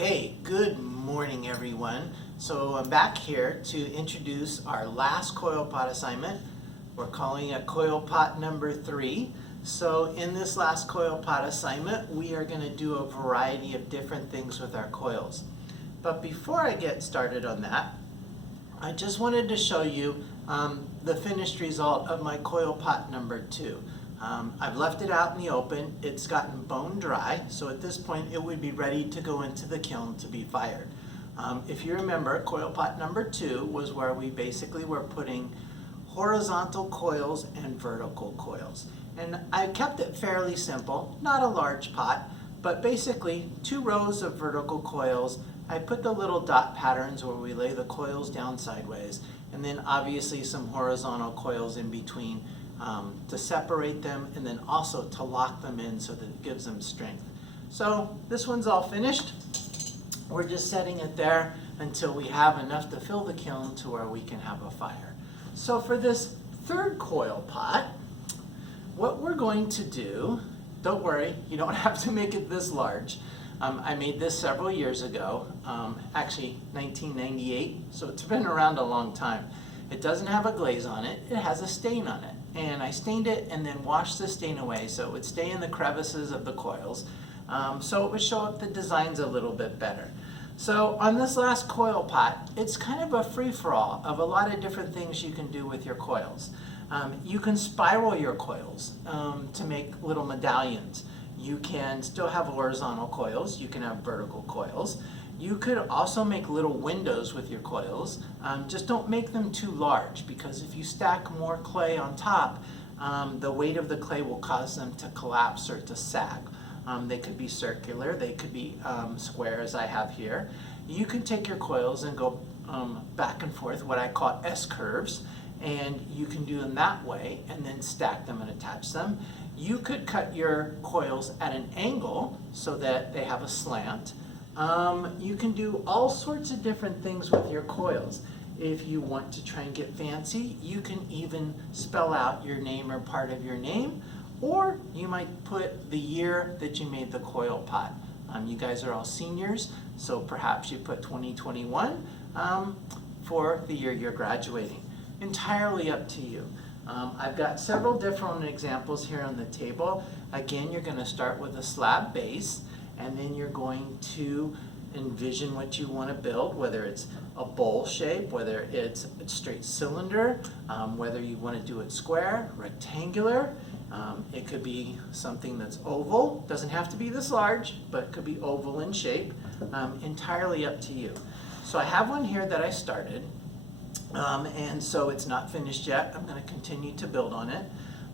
Okay, good morning everyone. So I'm back here to introduce our last coil pot assignment. We're calling it coil pot number 3. So in this last coil pot assignment, we are going to do a variety of different things with our coils. But before I get started on that, I just wanted to show you the finished result of my coil pot number 2. I've left it out in the open. It's gotten bone dry, so at this point it would be ready to go into the kiln to be fired. If you remember, coil pot number 2 was where we basically were putting horizontal coils and vertical coils. And I kept it fairly simple, not a large pot, but basically 2 rows of vertical coils. I put the little dot patterns where we lay the coils down sideways, and then obviously some horizontal coils in between to separate them, and then also to lock them in so that it gives them strength. So this one's all finished. We're just setting it there until we have enough to fill the kiln to where we can have a fire. So for this third coil pot, what we're going to do, don't worry, you don't have to make it this large. I made this several years ago, actually 1998, so it's been around a long time. It doesn't have a glaze on it, it has a stain on it. And I stained it and then washed the stain away so it would stay in the crevices of the coils, so it would show up the designs a little bit better. So on this last coil pot, it's kind of a free-for-all of a lot of different things you can do with your coils. You can spiral your coils to make little medallions. You can still have horizontal coils, you can have vertical coils. You could also make little windows with your coils. Just don't make them too large, because if you stack more clay on top, the weight of the clay will cause them to collapse or to sag. They could be circular, they could be square as I have here. You can take your coils and go back and forth, what I call S-curves, and you can do them that way and then stack them and attach them. You could cut your coils at an angle so that they have a slant. You can do all sorts of different things with your coils. If you want to try and get fancy, you can even spell out your name or part of your name, or you might put the year that you made the coil pot. You guys are all seniors, so perhaps you put 2021 for the year you're graduating. Entirely up to you. I've got several different examples here on the table. Again, you're going to start with a slab base, and then you're going to envision what you want to build, whether it's a bowl shape, whether it's a straight cylinder, whether you want to do it square, rectangular. It could be something that's oval. Doesn't have to be this large, but it could be oval in shape. Entirely up to you. So I have one here that I started, and so it's not finished yet. I'm going to continue to build on it,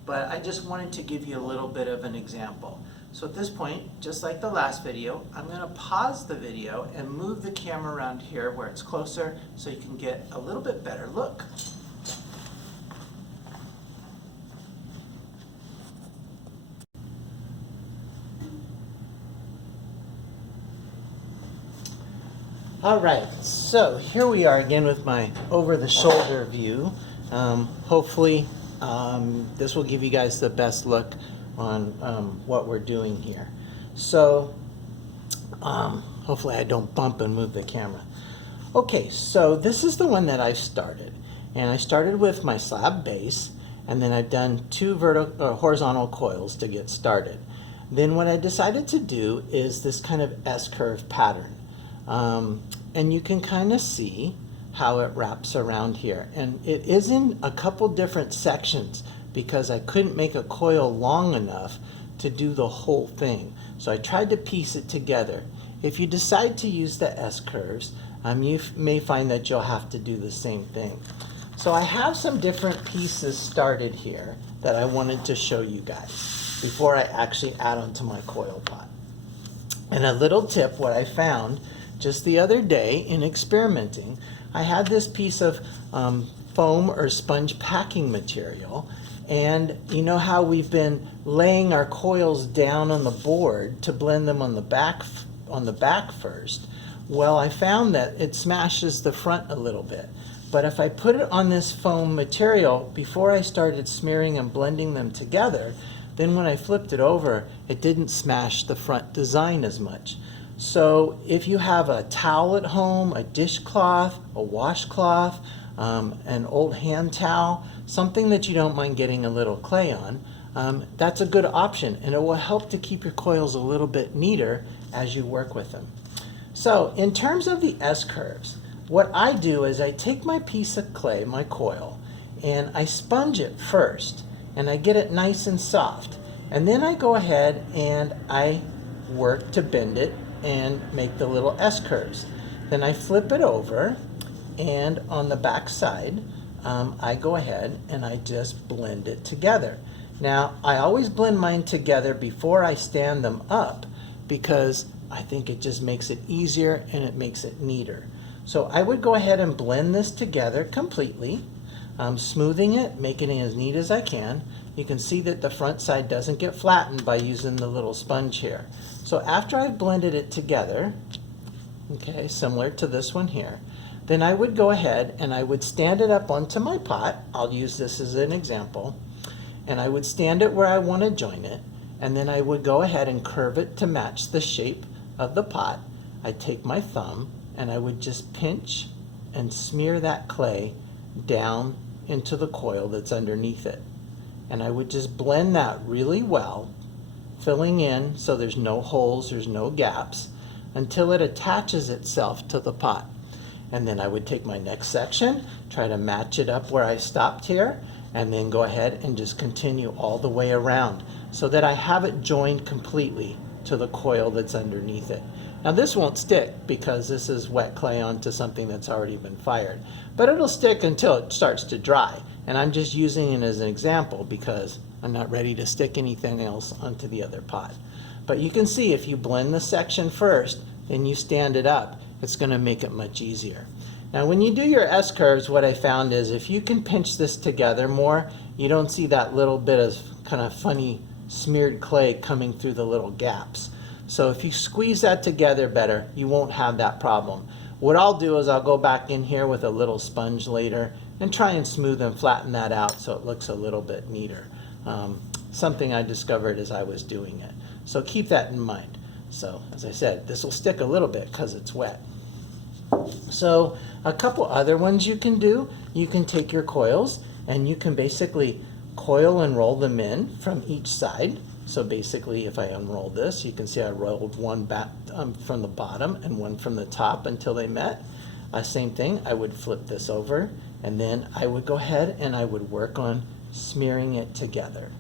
but I just wanted to give you a little bit of an example. So at this point, just like the last video, I'm going to pause the video and move the camera around here where it's closer so you can get a little bit better look. All right, so here we are again with my over-the-shoulder view. Hopefully this will give you guys the best look on what we're doing here. So hopefully I don't bump and move the camera. Okay, so this is the one that I started. And I started with my slab base, and then I've done 2 horizontal coils to get started. Then what I decided to do is this kind of S-curve pattern. And you can kind of see how it wraps around here. And it is in a couple different sections because I couldn't make a coil long enough to do the whole thing. So I tried to piece it together. If you decide to use the S-curves, you may find that you'll have to do the same thing. So I have some different pieces started here that I wanted to show you guys before I actually add on to my coil pot. And a little tip, what I found just the other day in experimenting, I had this piece of foam or sponge packing material, and you know how we've been laying our coils down on the board to blend them on the back first. Well, I found that it smashes the front a little bit. But if I put it on this foam material before I started smearing and blending them together, then when I flipped it over, it didn't smash the front design as much. So if you have a towel at home, a dishcloth, a washcloth, an old hand towel, something that you don't mind getting a little clay on, that's a good option, and it will help to keep your coils a little bit neater as you work with them. So in terms of the S-curves, what I do is I take my piece of clay, my coil, and I sponge it first, and I get it nice and soft. And then I go ahead and I work to bend it and make the little S-curves. Then I flip it over, and on the back side, I go ahead and I just blend it together. Now, I always blend mine together before I stand them up because I think it just makes it easier and it makes it neater. So I would go ahead and blend this together completely, smoothing it, making it as neat as I can. You can see that the front side doesn't get flattened by using the little sponge here. So after I've blended it together, okay, similar to this one here, then I would go ahead and I would stand it up onto my pot. I'll use this as an example. And I would stand it where I want to join it, and then I would go ahead and curve it to match the shape of the pot. I'd take my thumb and I would just pinch and smear that clay down into the coil that's underneath it. And I would just blend that really well, filling in so there's no holes, there's no gaps, until it attaches itself to the pot. And then I would take my next section, try to match it up where I stopped here, and then go ahead and just continue all the way around so that I have it joined completely to the coil that's underneath it. Now this won't stick because this is wet clay onto something that's already been fired, but it'll stick until it starts to dry. And I'm just using it as an example because I'm not ready to stick anything else onto the other pot. But you can see if you blend the section first and you stand it up, it's going to make it much easier. Now when you do your S-curves, what I found is if you can pinch this together more, you don't see that little bit of kind of funny smeared clay coming through the little gaps. So if you squeeze that together better, you won't have that problem. What I'll do is I'll go back in here with a little sponge later and try and smooth and flatten that out so it looks a little bit neater. Something I discovered as I was doing it. So keep that in mind. So as I said, this will stick a little bit because it's wet. So a couple other ones you can do. You can take your coils and you can basically coil and roll them in from each side. So basically if I unroll this, you can see I rolled one back from the bottom and one from the top until they met. Same thing, I would flip this over and then I would go ahead and I would work on smearing it together.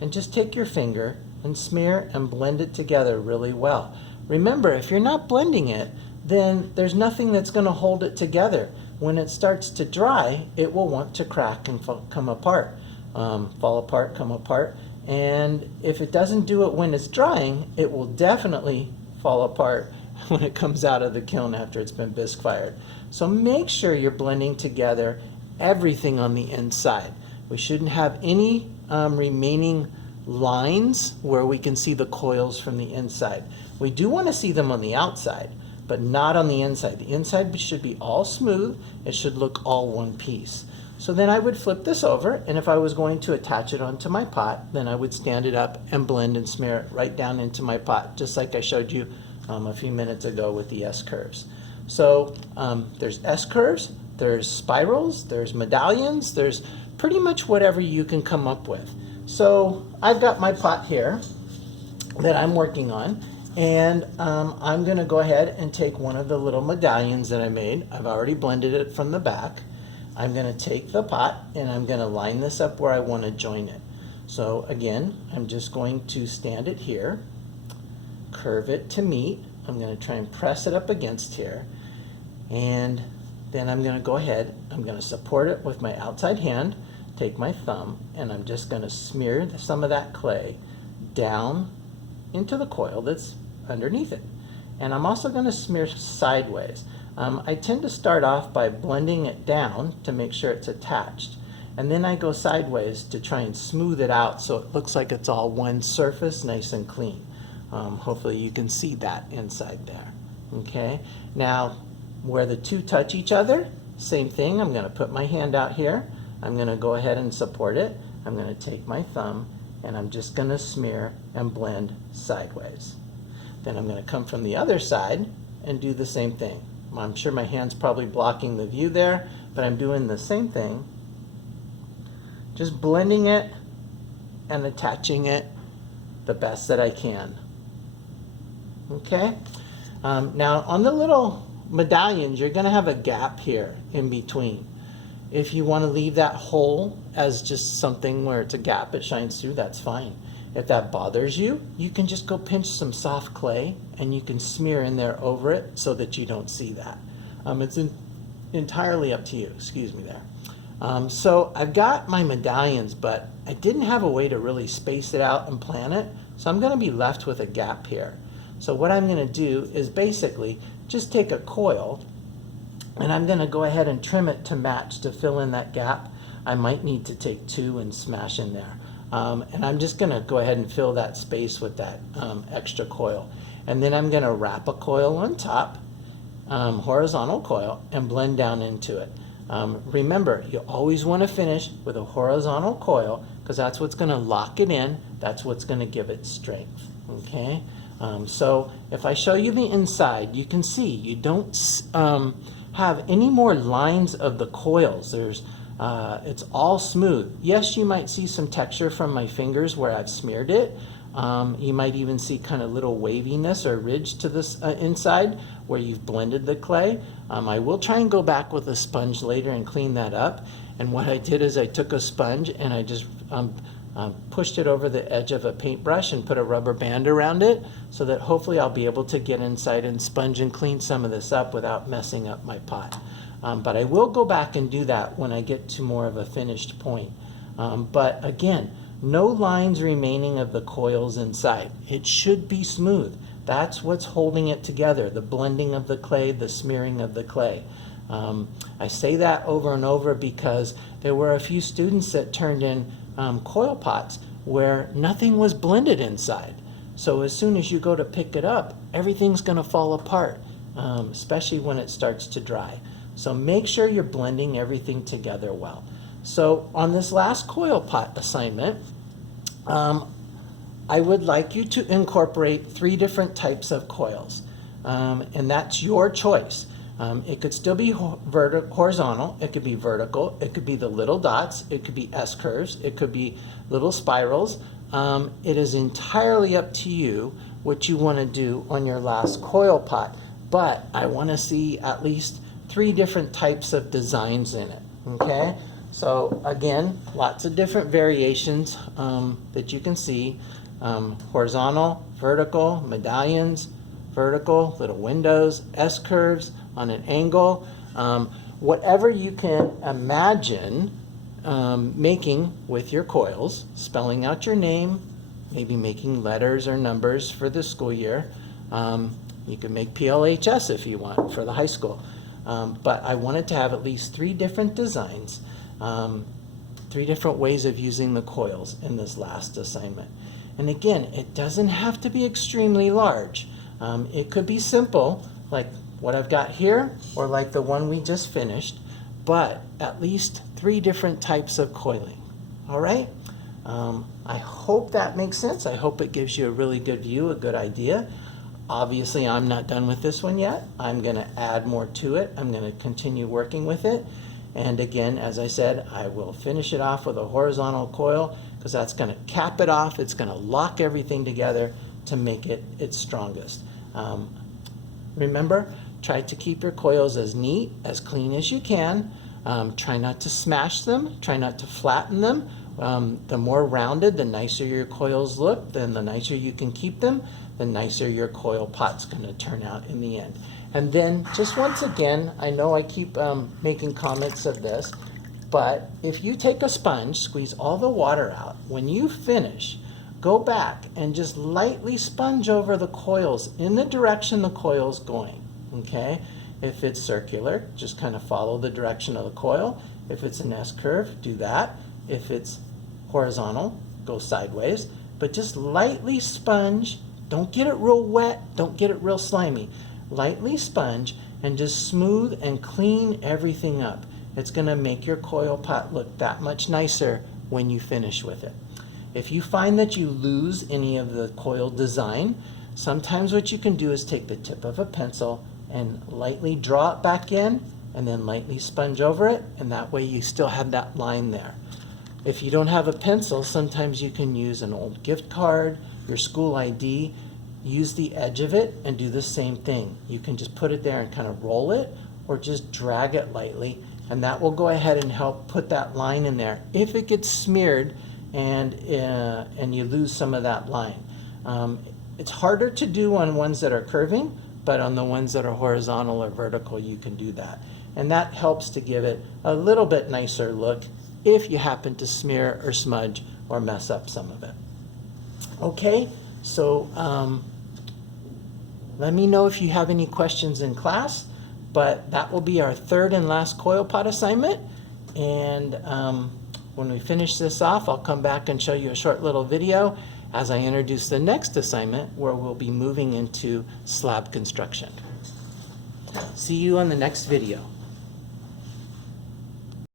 And just take your finger and smear and blend it together really well. Remember, if you're not blending it, then there's nothing that's going to hold it together. When it starts to dry, it will want to crack and come apart, fall apart, come apart. And if it doesn't do it when it's drying, it will definitely fall apart when it comes out of the kiln after it's been bisque fired. So make sure you're blending together everything on the inside. We shouldn't have any remaining lines where we can see the coils from the inside. We do want to see them on the outside, but not on the inside. The inside should be all smooth. It should look all one piece. So then I would flip this over, and if I was going to attach it onto my pot, then I would stand it up and blend and smear it right down into my pot, just like I showed you a few minutes ago with the S-curves. So there's S-curves, there's spirals, there's medallions, there's pretty much whatever you can come up with. So I've got my pot here that I'm working on, and I'm going to go ahead and take one of the little medallions that I made. I've already blended it from the back. I'm going to take the pot and I'm going to line this up where I want to join it. So again, I'm just going to stand it here, curve it to meet. I'm going to try and press it up against here, and then I'm going to go ahead, I'm going to support it with my outside hand, take my thumb, and I'm just going to smear some of that clay down into the coil that's underneath it. And I'm also going to smear sideways. I tend to start off by blending it down to make sure it's attached, and then I go sideways to try and smooth it out so it looks like it's all one surface, nice and clean. Hopefully you can see that inside there. Okay, now where the two touch each other, same thing. I'm going to put my hand out here. I'm going to go ahead and support it. I'm going to take my thumb and I'm just going to smear and blend sideways. Then I'm going to come from the other side and do the same thing. I'm sure my hand's probably blocking the view there, but I'm doing the same thing. Just blending it and attaching it the best that I can. Okay? Now on the little medallions, you're going to have a gap here in between. If you want to leave that hole as just something where it's a gap, it shines through, that's fine. If that bothers you, you can just go pinch some soft clay and you can smear in there over it so that you don't see that. It's entirely up to you, excuse me there. So I've got my medallions, but I didn't have a way to really space it out and plan it, so I'm going to be left with a gap here. So what I'm going to do is basically just take a coil and I'm going to go ahead and trim it to match to fill in that gap. I might need to take 2 and smash in there. And I'm just going to go ahead and fill that space with that extra coil. And then I'm going to wrap a coil on top, horizontal coil, and blend down into it. Remember, you always want to finish with a horizontal coil because that's what's going to lock it in. That's what's going to give it strength. Okay? So if I show you the inside, you can see you don't have any more lines of the coils. It's all smooth. Yes, you might see some texture from my fingers where I've smeared it. You might even see kind of little waviness or ridge to this inside where you've blended the clay. I will try and go back with a sponge later and clean that up. And what I did is I took a sponge and I just pushed it over the edge of a paintbrush and put a rubber band around it so that hopefully I'll be able to get inside and sponge and clean some of this up without messing up my pot. But I will go back and do that when I get to more of a finished point. But again, no lines remaining of the coils inside. It should be smooth. That's what's holding it together, the blending of the clay, the smearing of the clay. I say that over and over because there were a few students that turned in coil pots where nothing was blended inside. So as soon as you go to pick it up, everything's going to fall apart, especially when it starts to dry. So make sure you're blending everything together well. So on this last coil pot assignment, I would like you to incorporate 3 different types of coils, and that's your choice. It could still be horizontal, it could be vertical, it could be the little dots, it could be S-curves, it could be little spirals. It is entirely up to you what you want to do on your last coil pot, but I want to see at least 3 different types of designs in it, okay? So again, lots of different variations that you can see. Horizontal, vertical, medallions, vertical, little windows, S-curves on an angle. Whatever you can imagine making with your coils, spelling out your name, maybe making letters or numbers for the school year. You can make PLHS if you want for the high school. But I wanted to have at least 3 different designs, 3 different ways of using the coils in this last assignment. And again, it doesn't have to be extremely large. It could be simple, like what I've got here, or like the one we just finished, but at least 3 different types of coiling. All right? I hope that makes sense. I hope it gives you a really good view, a good idea. Obviously, I'm not done with this one yet. I'm going to add more to it. I'm going to continue working with it. And again, as I said, I will finish it off with a horizontal coil because that's going to cap it off. It's going to lock everything together to make it its strongest. Remember, try to keep your coils as neat, as clean as you can. Try not to smash them. Try not to flatten them. The more rounded, the nicer your coils look, then the nicer you can keep them, the nicer your coil pot's going to turn out in the end. And then just once again, I know I keep making comments of this, but if you take a sponge, squeeze all the water out, when you finish, go back and just lightly sponge over the coils in the direction the coil's going, okay? If it's circular, just kind of follow the direction of the coil. If it's an S-curve, do that. If it's horizontal, go sideways, but just lightly sponge. Don't get it real wet, don't get it real slimy. Lightly sponge and just smooth and clean everything up. It's going to make your coil pot look that much nicer when you finish with it. If you find that you lose any of the coil design, Sometimes what you can do is take the tip of a pencil and lightly draw it back in and then lightly sponge over it, and that way you still have that line there. If you don't have a pencil, sometimes you can use an old gift card, your school ID, use the edge of it and do the same thing. You can just put it there and kind of roll it or just drag it lightly, and that will go ahead and help put that line in there. If it gets smeared and you lose some of that line. It's harder to do on ones that are curving, but on the ones that are horizontal or vertical, you can do that. And that helps to give it a little bit nicer look if you happen to smear or smudge or mess up some of it. Okay, so let me know if you have any questions in class, but that will be our third and last coil pot assignment. And when we finish this off, I'll come back and show you a short little video as I introduce the next assignment, where we'll be moving into slab construction. See you on the next video.